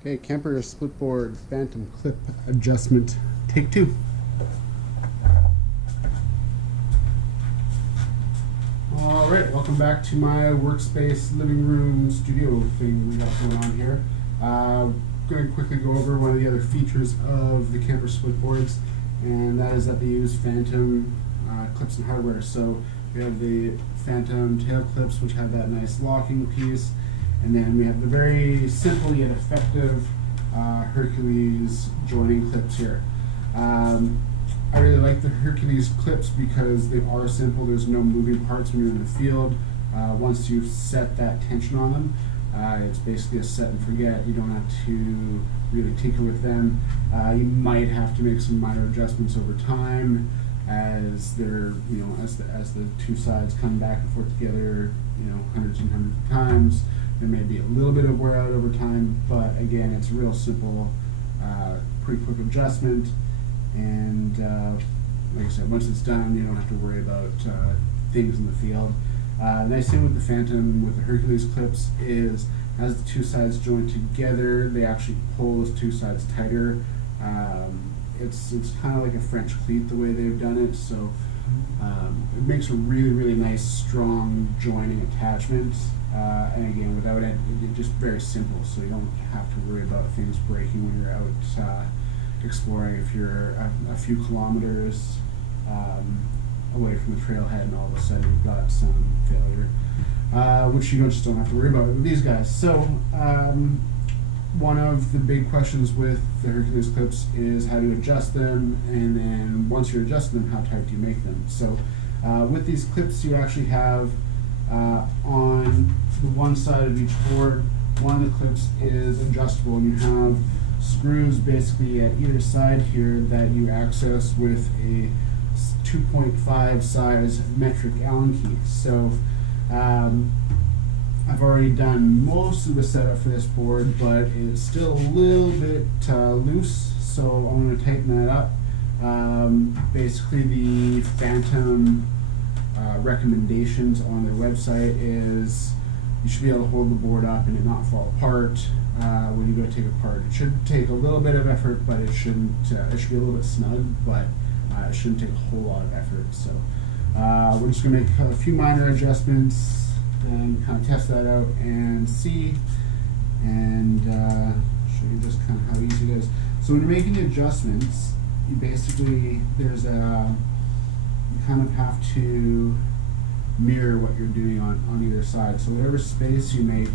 Okay, Kemper Splitboard Phantom clip adjustment, take two. Alright, welcome back to my workspace, living room, studio thing we got going on here. I'm going to quickly go over one of the other features of the Kemper Splitboards, and that is that they use Phantom clips and hardware. So we have the Phantom tail clips, which have that nice locking piece, and then we have the very simple yet effective Hercules joining clips here. I really like the Hercules clips because they are simple. There's no moving parts when you're in the field. Once you've set that tension on them, it's basically a set and forget. You don't have to really tinker with them. You might have to make some minor adjustments over time as they're, as the two sides come back and forth together, hundreds and hundreds of times. There may be a little bit of wear out over time, but again, it's a real simple, pretty quick adjustment. And like I said, once it's done, you don't have to worry about things in the field. The nice thing with the Phantom, with the Hercules clips, is as the two sides join together, they actually pull those two sides tighter. It's kind of like a French cleat the way they've done it, so it makes a really, really nice, strong joining attachment. And again, without it, it's just very simple, so you don't have to worry about things breaking when you're out exploring. If you're a few kilometers away from the trailhead and all of a sudden you've got some failure, which you just don't have to worry about with these guys. So one of the big questions with the Hercules clips is how to adjust them, and then once you're adjusting them, how tight do you make them? So with these clips, you actually have on the one side of each board, one of the clips is adjustable, and you have screws basically at either side here that you access with a 2.5 size metric Allen key. So I've already done most of the setup for this board, but it's still a little bit loose, so I'm going to tighten that up. Basically, the Phantom recommendations on their website is you should be able to hold the board up and it not fall apart when you go take it apart. It should take a little bit of effort, but it shouldn't. It should be a little bit snug, but it shouldn't take a whole lot of effort. So we're just going to make a few minor adjustments and kind of test that out and see, and show you just kind of how easy it is. So when you're making the adjustments, you basically you kind of have to mirror what you're doing on either side. So whatever space you make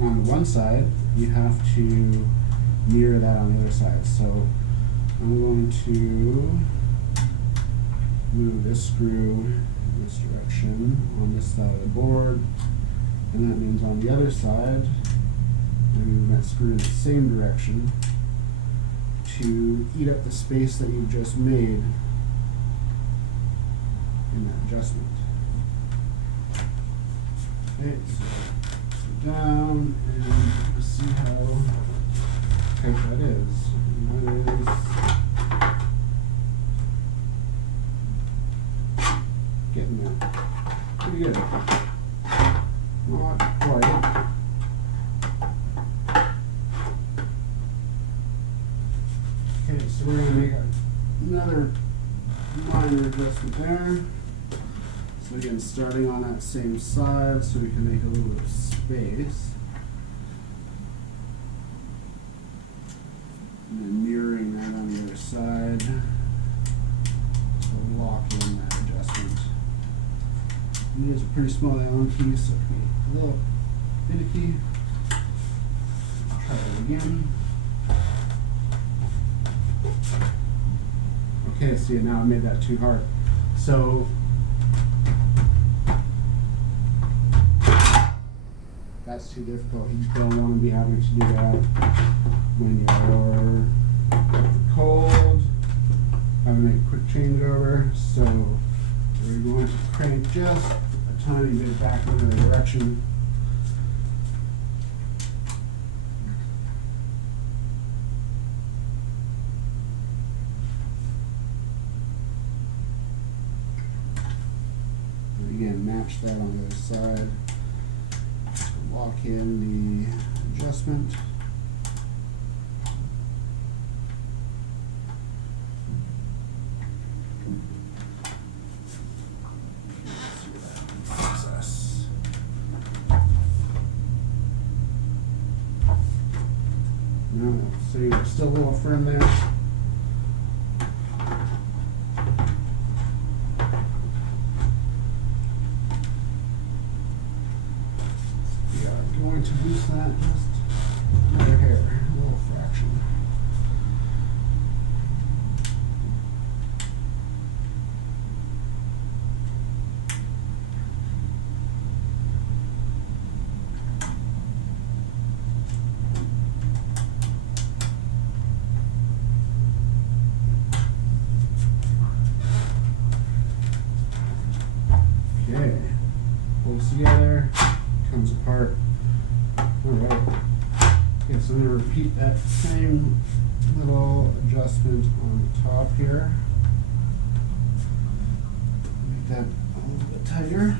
on the one side, you have to mirror that on the other side. So I'm going to move this screw in this direction on this side of the board, and that means on the other side, I'm moving that screw in the same direction to eat up the space that you've just made in that adjustment. Okay, so down, and let's see how tight that is. And that is getting there. Pretty good. Not quite. Okay, so we're going to make another minor adjustment there. So again, starting on that same side so we can make a little bit of space. And then mirroring that on the other side to lock in that adjustment. And it is a pretty small Allen key, so it can be a little finicky. Try it again. Okay, see, now I made that too hard. So that's too difficult. You don't want to be having to do that when you're cold. I'm going to make a quick changeover. So we're going to crank just a tiny bit back in the other direction. And again, match that on the other side. Lock in the adjustment. No, so you're still a little firm there. We are going to loosen that just another hair, a little fraction. Okay, pulls together, comes apart. Alright. Okay, so I'm going to repeat that same little adjustment on the top here. Make that a little bit tighter.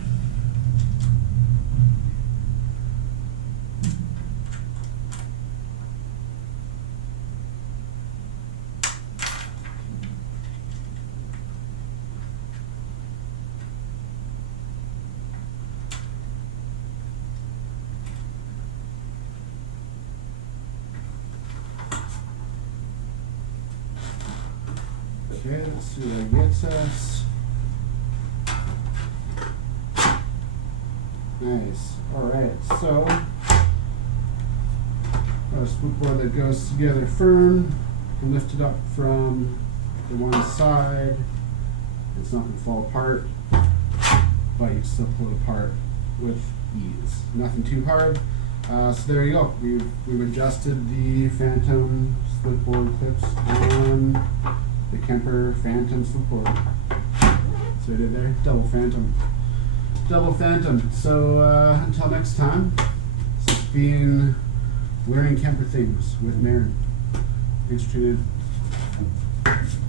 Okay, let's see what that gets us. Nice. Alright, so a split board that goes together firm. You can lift it up from the one side. It's not going to fall apart, but you can still pull it apart with ease. Nothing too hard. So there you go. We've adjusted the Phantom split board clips on the Kemper Phantom Splitboard. So I did there, double Phantom. Double Phantom. So until next time, it's been wearing Kemper things with Maren. Thanks for tuning in.